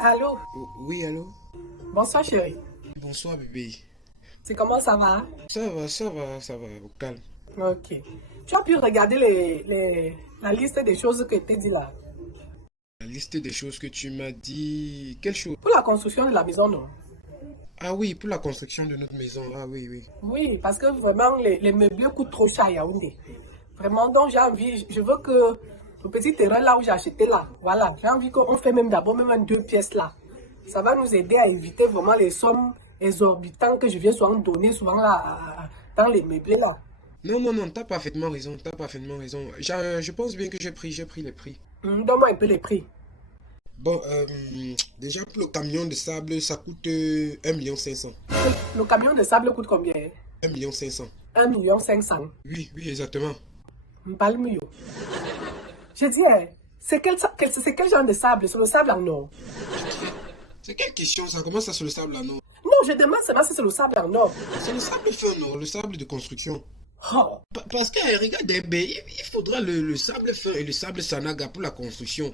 Allô? Oui, allô? Bonsoir chérie. Bonsoir, bébé. C'est comment ça va? Ça va, au calme. Ok. Tu as pu regarder la liste des choses que je t'ai dit là. La liste des choses que tu m'as dit. Quelle chose? Pour la construction de la maison, non? Ah oui, pour la construction de notre maison. Ah oui, oui. Oui, parce que vraiment, les meubles coûtent trop cher à Yaoundé. Vraiment, donc j'ai envie, je veux que le petit terrain là où j'ai acheté là, voilà, j'ai envie qu'on fait même d'abord même un deux pièces là. Ça va nous aider à éviter vraiment les sommes exorbitantes que je viens souvent donner souvent là dans les meubles là. Non, non, non, t'as parfaitement raison, t'as parfaitement raison. Je pense bien que j'ai pris les prix. Donne-moi un peu les prix. Bon, déjà pour le camion de sable, ça coûte 1,5 million. Le camion de sable coûte combien? 1,5 million. 1,5 million. Oui, oui, exactement. M'parle mieux. Je dis, c'est quel genre de sable? C'est le sable en or. C'est quelle question ça? Comment ça sur le sable là, non? Non, je demande seulement si c'est le sable en or. C'est le sable fin, non? Le sable de construction. Oh, Parce que, regarde, il faudra le sable fin et le sable sanaga pour la construction.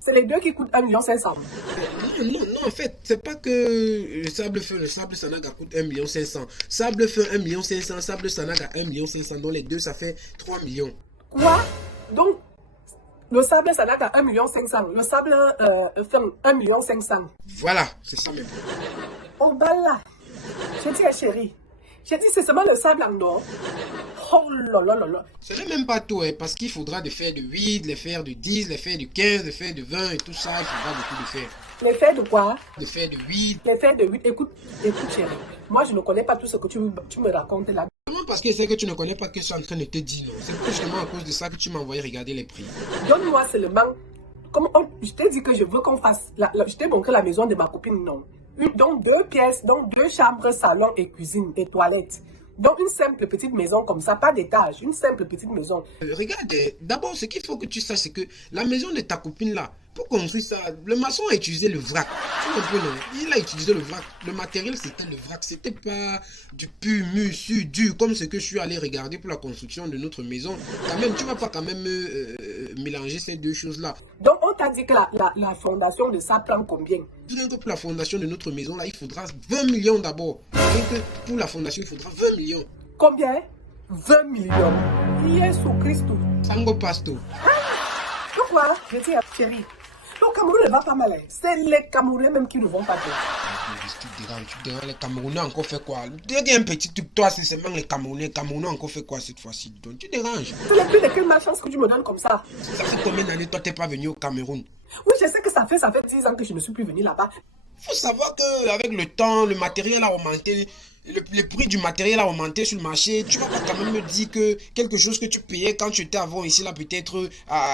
c'est les deux qui coûtent 1,5 million. Non, non, non, en fait, c'est pas que le sable fin, le sable sanaga coûte 1,5 million. Sable fin 1,5 million, sable sanaga 1,5 million. Donc les deux, ça fait 3 millions. Quoi? Donc, le sable, ça n'a qu'à 1,5 million. Le sable, fait 1,5 million. Voilà, c'est ça même. Oh, bah là. Je dis, chérie. Je dis, c'est seulement le sable en or. Oh là là là là. Ce n'est même pas tout, hein, parce qu'il faudra des fers de 8, les fers de 10, les fers de 15, les fers de 20 et tout ça, il faudra beaucoup de fers. Les fers de quoi? Des fers de 8. Les fers de 8. Écoute, écoute, chérie. Moi, je ne connais pas tout ce que tu me racontes là. Vraiment parce que c'est que tu ne connais pas que je suis en train de te dire, non. C'est justement à cause de ça que tu m'as envoyé regarder les prix. Donne-moi seulement. Je t'ai dit que je veux qu'on fasse. Je t'ai montré la maison de ma copine, non. Donc deux pièces, donc deux chambres, salon et cuisine et toilettes. Donc une simple petite maison comme ça, pas d'étage, une simple petite maison. Regarde, d'abord, ce qu'il faut que tu saches, c'est que la maison de ta copine là, pour construire ça, le maçon a utilisé le vrac. Tu comprends, non? Il a utilisé le vrac. Le matériel, c'était le vrac. C'était pas du pur mur sur dur, comme ce que je suis allé regarder pour la construction de notre maison. Quand même, tu vas pas quand même mélanger ces deux choses-là. Donc on t'a dit que la fondation de ça prend combien? Rien que pour la fondation de notre maison là, il faudra 20 millions d'abord. Rien que pour la fondation, il faudra 20 millions. Combien? 20 millions. Jésus Christ. Sango Pasto. Pourquoi? Je dis, chérie, le Cameroun ne va pas mal. C'est les Camerounais même qui ne vont pas bien. Tu déranges, les Camerounais encore fait quoi? Dès qu'il y a un petit truc, toi, c'est seulement les Camerounais. Camerounais encore fait quoi cette fois-ci? Donc tu déranges. C'est le prix de quelle malchance que tu me donnes comme ça? Ça fait combien d'années toi t'es pas venu au Cameroun? Oui, je sais que ça fait 10 ans que je ne suis plus venue là-bas. Faut savoir qu'avec le temps, le matériel a augmenté, le prix du matériel a augmenté sur le marché. Tu vas pas quand même me dire que quelque chose que tu payais quand tu étais avant ici, là, peut-être,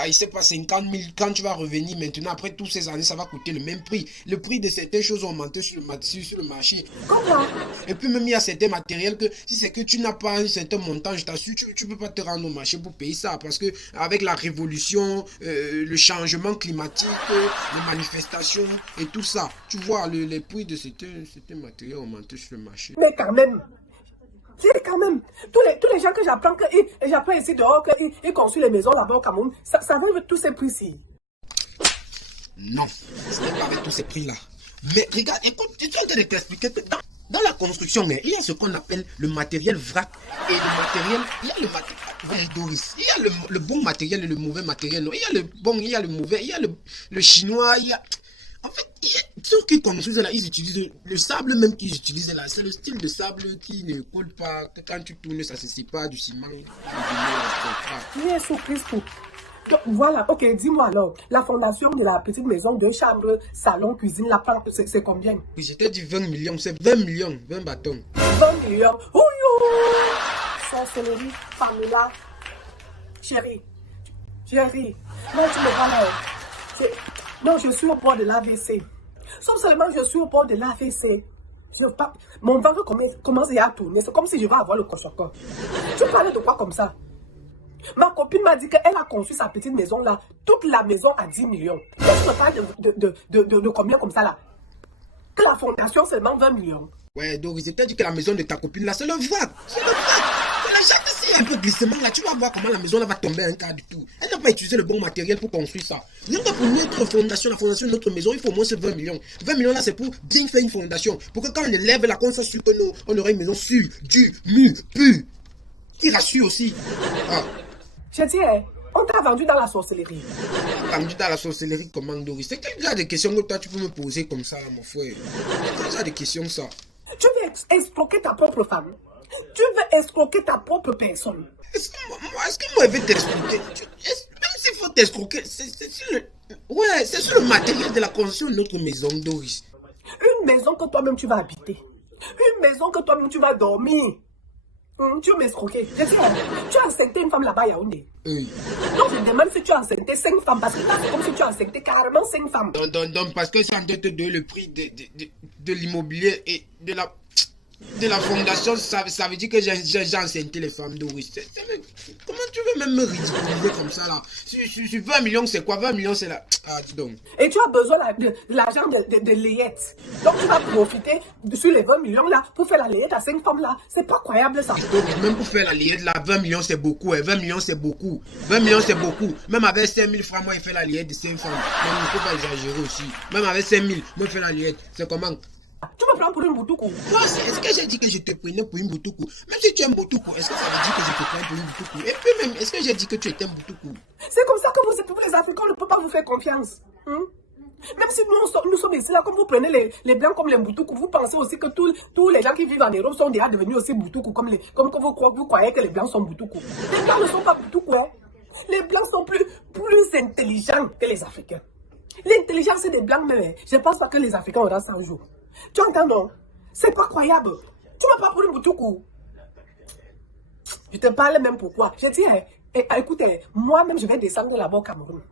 il sait pas, 50 000, quand tu vas revenir maintenant, après toutes ces années, ça va coûter le même prix. Le prix de certaines choses a augmenté sur le marché. Comment? Et puis même il y a certains matériels que si c'est que tu n'as pas un certain montant, je t'assure, tu peux pas te rendre au marché pour payer ça. Parce que avec la révolution, le changement climatique, les manifestations et tout ça, tu vois, les prix de certains matériels ont augmenté sur le marché. Mais quand même, tous les gens que j'apprends ici dehors, qu'ils construisent les maisons là-bas au Cameroun, ça va tous ces prix-ci. Non, ce n'est pas avec tous ces prix-là. Mais regarde, écoute, je suis en train de t'expliquer que dans la construction, il y a ce qu'on appelle le matériel vrac. Et le matériel, il y a le matériel. Ouais, Doris, il y a le bon matériel et le mauvais matériel. Non, il y a le bon, il y a le mauvais, il y a le chinois, il y a. En fait, ceux qui construisent là, ils utilisent le sable même qu'ils utilisent là. C'est le style de sable qui ne coule pas. Quand tu tournes, ça ne se sépare du ciment. Jésus Christ. Donc, voilà, ok, dis-moi alors, la fondation de la petite maison, deux chambres, salon, cuisine, c'est combien? Oui, j'étais dit 20 millions, c'est 20 millions, 20 bâtons. 20 millions. Ouyo! Sorcellerie, Pamela. Chérie, non, tu me vois là. Non, je suis au bord de l'AVC. Sauf seulement je suis au bord de l'AVC. Mon ventre commence à tourner. C'est comme si je vais avoir le cochoco. Tu parlais de quoi comme ça? Ma copine m'a dit qu'elle a conçu sa petite maison là. Toute la maison à 10 millions. Est-ce que tu me parles de combien comme ça là? Que la fondation seulement 20 millions. Ouais, donc j'étais dit que la maison de ta copine là, c'est le vrac. C'est le vrac. la jante, s'il y a un peu de glissement là, tu vas voir comment la maison là va tomber un quart du tout. Elle n'a pas utilisé le bon matériel pour construire ça. Rien que pour notre fondation, la fondation de notre maison, il faut au moins 20 millions. 20 millions là, c'est pour bien faire une fondation. Pour que quand on élève la qu'on soit sûr que nous, on aura une maison sûre, dure, mûre, pure. Qui rassure aussi. Ah. Je dis, on t'a vendu dans la sorcellerie. Vendu dans la sorcellerie comment, Doris? C'est quel genre de questions que toi tu peux me poser comme ça, mon frère? Quel genre de questions ça? Tu veux escroquer ta propre femme. Tu veux escroquer ta propre personne. Est-ce que moi je vais t'escroquer? Même s'il faut t'escroquer, c'est sur le... Ouais, c'est sur le matériel de la construction de notre maison, Doris. Une maison que toi-même tu vas habiter. Une maison que toi-même tu vas dormir. Tu veux m'escroquer. Je dis, tu as enceinté une femme là-bas à Yaoundé. Oui. Donc je demande si tu as enceinté 5 femmes. Parce que là, c'est comme si tu as enceinté carrément 5 femmes. Donc parce que ça doit te donner le prix de l'immobilier et de la fondation, ça veut dire que j'ai enceinté les femmes, Doris. Comment tu veux même me ridiculiser comme ça là? Sur 20 millions, c'est quoi? 20 millions, c'est là. Ah, dis donc. Et tu as besoin de l'argent de layette. Donc tu vas profiter sur les 20 millions là pour faire la layette à 5 femmes là. C'est pas croyable ça. Donc, même pour faire la layette là, 20 millions c'est beaucoup. 20 millions c'est beaucoup. 20 millions c'est beaucoup. Même avec 5 000 francs, moi, il fait la layette de 5 femmes. Mais il ne faut pas exagérer aussi. Même avec 5 000, moi, il fait la layette. C'est comment? Tu me prends pour une boutoukou. Moi, est-ce que j'ai dit que je te prenais pour une boutoukou? Même si tu es un boutoukou, est-ce que ça veut dire que je te prends pour une boutoukou? Et puis même, est-ce que j'ai dit que tu étais un boutoukou? C'est comme ça que vous les Africains, on ne peut pas vous faire confiance. Même si nous sommes ici là, comme vous prenez les blancs comme les boutoukou, vous pensez aussi que tous les gens qui vivent en Europe sont déjà devenus aussi boutoukou, comme que vous croyez que les blancs sont boutoukou. Les blancs ne sont pas boutoukou, hein. Les blancs sont plus intelligents que les Africains. L'intelligence des blancs, mais je ne pense pas que les Africains auront 100 jours. Tu entends, non? C'est pas croyable. Tu m'as pas pris une boutoukou. Je te parle même pourquoi. Je dis, écoutez, moi-même, je vais descendre là-bas au Cameroun.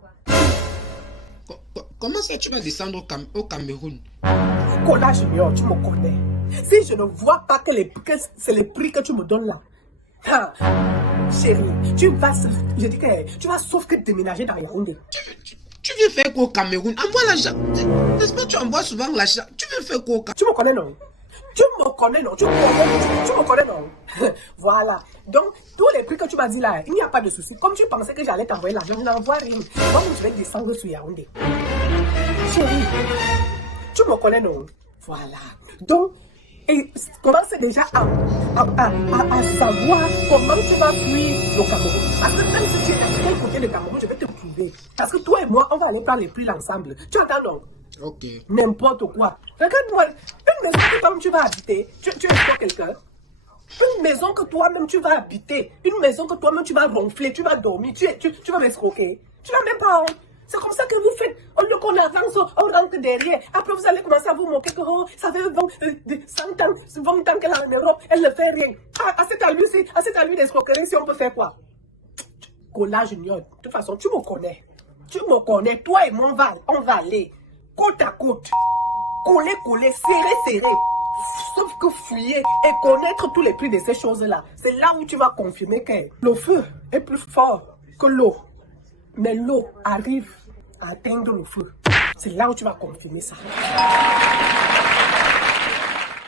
Comment ça tu vas descendre au Cameroun? Kola Junior, tu me connais. Si je ne vois pas que c'est le prix que tu me donnes là, chérie, je dis que tu vas sauf que déménager dans Yaoundé. Tu veux faire quoi au Cameroun? Envoie l'argent. N'est-ce pas, tu envoies souvent l'argent. Tu veux faire quoi au Cameroun? Tu me connais, non? Tu me connais, non? Tu me connais, non? Voilà. Donc, tous les prix que tu m'as dit là, il n'y a pas de souci. Comme tu pensais que j'allais t'envoyer l'argent, je n'envoie rien. Donc, je vais descendre sur Yaoundé. Chérie, tu me connais, non? Voilà. Donc, et commence déjà à savoir comment tu vas fuir le Cameroun. Parce que même si tu es à quel côté du Cameroun, je vais te prouver. Parce que toi et moi, on va aller prendre les prix ensemble. Tu entends, non? Ok. N'importe quoi. Regarde-moi, une maison que toi-même tu vas habiter, tu es pour quelqu'un. Une maison que toi-même tu vas habiter, une maison que toi-même tu vas ronfler, tu vas dormir, tu vas m'escroquer. Tu n'as même pas honte. C'est comme ça que vous faites. Au lieu qu'on avance, on rentre derrière. Après, vous allez commencer à vous moquer que ça fait 100 ans, 20 ans qu'elle est en Europe, elle ne fait rien. Ah, c'est à lui d'escroquerie si on peut faire quoi? Kola Junior, de toute façon, tu me connais. Tu me connais. Toi et moi, on va aller côte à côte. Coller, serrer. Sauf que fuyer et connaître tous les prix de ces choses-là. C'est là où tu vas confirmer que le feu est plus fort que l'eau. Mais l'eau arrive à atteindre le feu. C'est là où tu vas confirmer ça.